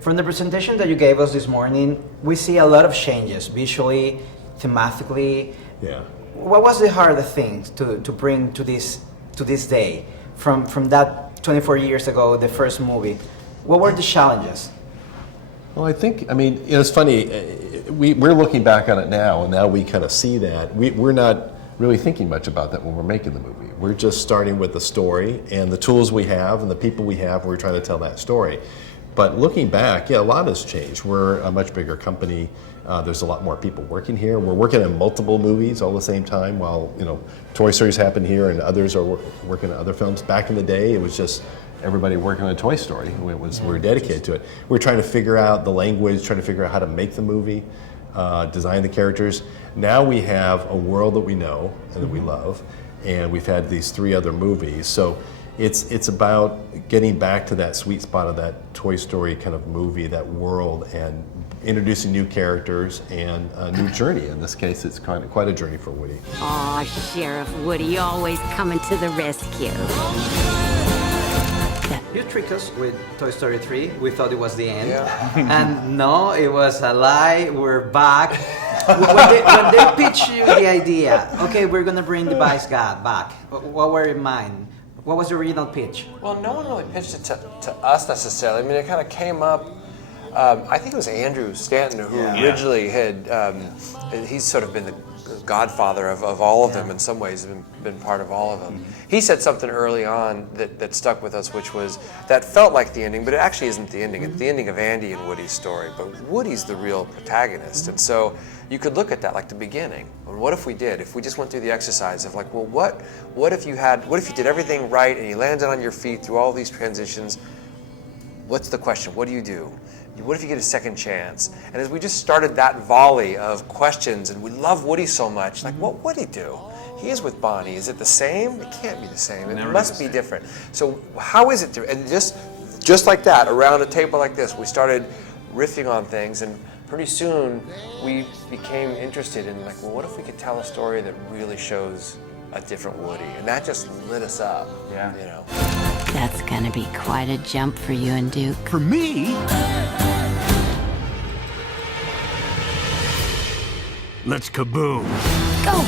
From the presentation that you gave us this morning, we see a lot of changes visually, thematically. Yeah. What was the hardest thing to bring to this day from that 24 years ago, the first movie? What were the challenges? Well, I mean, it's funny. We're looking back on it now, and now we kind of see that. We're not really thinking much about that when we're making the movie. We're just starting with the story and the tools we have and the people we have. We're trying to tell that story. But looking back, yeah, a lot has changed. We're a much bigger company. There's a lot more people working here. We're working on multiple movies all the same time while, Toy Stories happen here and others are working on other films. Back in the day, it was just everybody working on a Toy Story. We're dedicated to it. We're trying to figure out the language, trying to figure out how to make the movie, design the characters. Now we have a world that we know and that we love, and we've had these 3 other movies. So it's about getting back to that sweet spot of that Toy Story kind of movie, that world, and introducing new characters and a new journey. In this case, it's quite a journey for Woody. Aw, Sheriff Woody always coming to the rescue. You tricked us with Toy Story 3. We thought it was the end. Yeah. And no, it was a lie. We're back. when they pitched you the idea, okay, we're going to bring the Vice God back. What were in mind? What was the original pitch? Well, no one really pitched it to us necessarily. I mean, it kind of came up. I think it was Andrew Stanton who originally had. He's sort of been the godfather of all of them in some ways, been part of all of them. He said something early on that stuck with us, which was that felt like the ending, but it actually isn't the ending. It's the ending of Andy and Woody's story, but Woody's the real protagonist. And so you could look at that like the beginning. Well, what if we just went through the exercise of like, well, what if you did everything right and you landed on your feet through all these transitions? What's the question? What do you do? What if you get a second chance? And as we just started that volley of questions, and we love Woody so much, like, what would he do? He is with Bonnie. Is it the same? It can't be the same. It must be different. So how is it different? And just like that, around a table like this, we started riffing on things, and pretty soon we became interested in like, well, what if we could tell a story that really shows a different Woody? And that just lit us up. Yeah. That's gonna be quite a jump for you and Duke. For me, let's kaboom. Go!